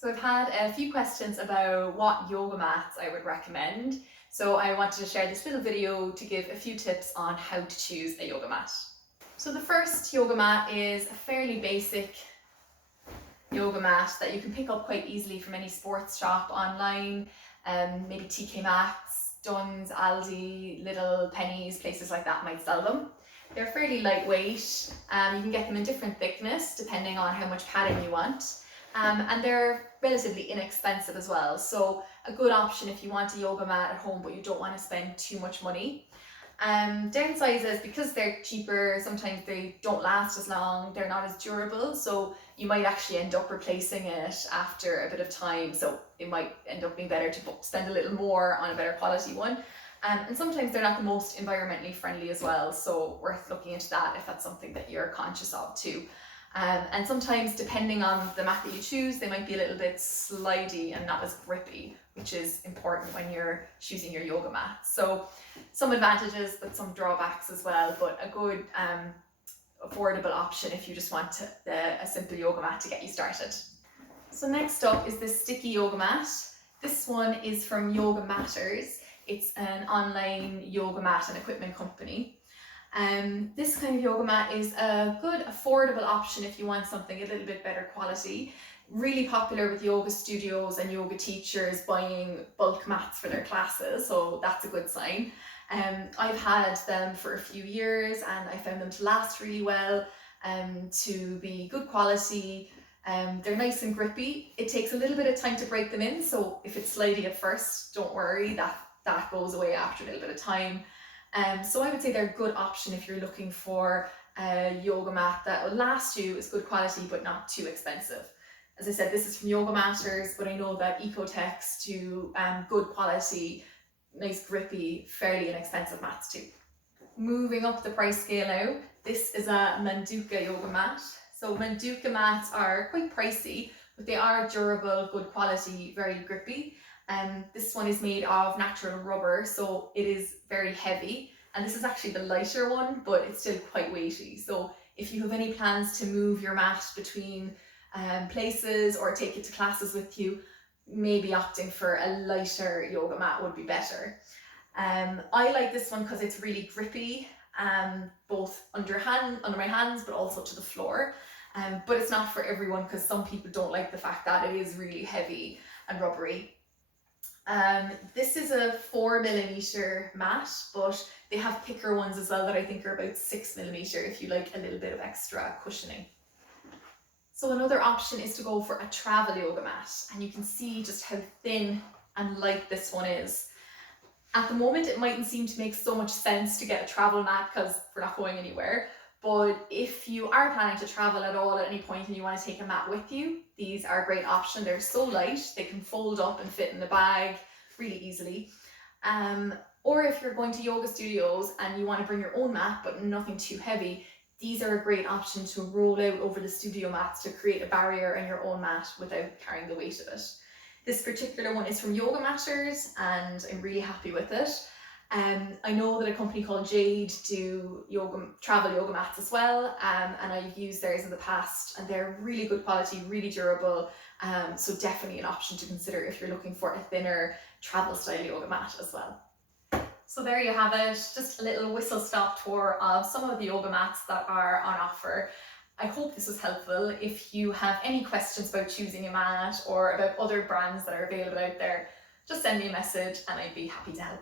So I've had a few questions about what yoga mats I would recommend. So I wanted to share this little video to give a few tips on how to choose a yoga mat. So the first yoga mat is a fairly basic yoga mat that you can pick up quite easily from any sports shop online, maybe TK Maxx, Dunnes, Aldi, Little Pennies, places like that might sell them. They're fairly lightweight. You can get them in different thickness depending on how much padding you want. And they're relatively inexpensive as well. So a good option if you want a yoga mat at home but you don't want to spend too much money. Downside is because they're cheaper, sometimes they don't last as long, they're not as durable, so you might actually end up replacing it after a bit of time, so it might end up being better to spend a little more on a better quality one. And sometimes they're not the most environmentally friendly as well, so worth looking into that if that's something that you're conscious of too. And sometimes, depending on the mat that you choose, they might be a little bit slidey and not as grippy, which is important when you're choosing your yoga mat. So some advantages but some drawbacks as well, but a good affordable option if you just want a simple yoga mat to get you started. So next up is this sticky yoga mat. This one is from Yoga Matters. It's an online yoga mat and equipment company. This kind of yoga mat is a good affordable option if you want something a little bit better quality. Really popular with yoga studios and yoga teachers buying bulk mats for their classes, so that's a good sign. I've had them for a few years and I found them to last really well, to be good quality. They're nice and grippy. It takes a little bit of time to break them in, so if it's slidey at first, don't worry, that goes away after a little bit of time. So I would say they're a good option if you're looking for a yoga mat that will last you, is good quality but not too expensive. As I said, this is from Yoga Matters, but I know that Ecotex do good quality, nice grippy, fairly inexpensive mats too. Moving up the price scale now, this is a Manduka yoga mat. So Manduka mats are quite pricey, but they are durable, good quality, very grippy. This one is made of natural rubber, so it is very heavy. And this is actually the lighter one, but it's still quite weighty. So if you have any plans to move your mat between places or take it to classes with you, maybe opting for a lighter yoga mat would be better. I like this one because it's really grippy, both under my hands, but also to the floor. But it's not for everyone because some people don't like the fact that it is really heavy and rubbery. This is a 4mm mat, but they have thicker ones as well that I think are about 6mm if you like a little bit of extra cushioning. So another option is to go for a travel yoga mat, and you can see just how thin and light this one is. At the moment, it mightn't seem to make so much sense to get a travel mat because we're not going anywhere. But if you are planning to travel at all at any point and you want to take a mat with you, these are a great option. They're so light, they can fold up and fit in the bag really easily. Or if you're going to yoga studios and you want to bring your own mat but nothing too heavy, these are a great option to roll out over the studio mats to create a barrier in your own mat without carrying the weight of it. This particular one is from Yoga Matters and I'm really happy with it. I know that a company called Jade do travel yoga mats as well, and I've used theirs in the past and they're really good quality, really durable, so definitely an option to consider if you're looking for a thinner travel style yoga mat as well. So there you have it, just a little whistle-stop tour of some of the yoga mats that are on offer. I hope this was helpful. If you have any questions about choosing a mat or about other brands that are available out there, just send me a message and I'd be happy to help.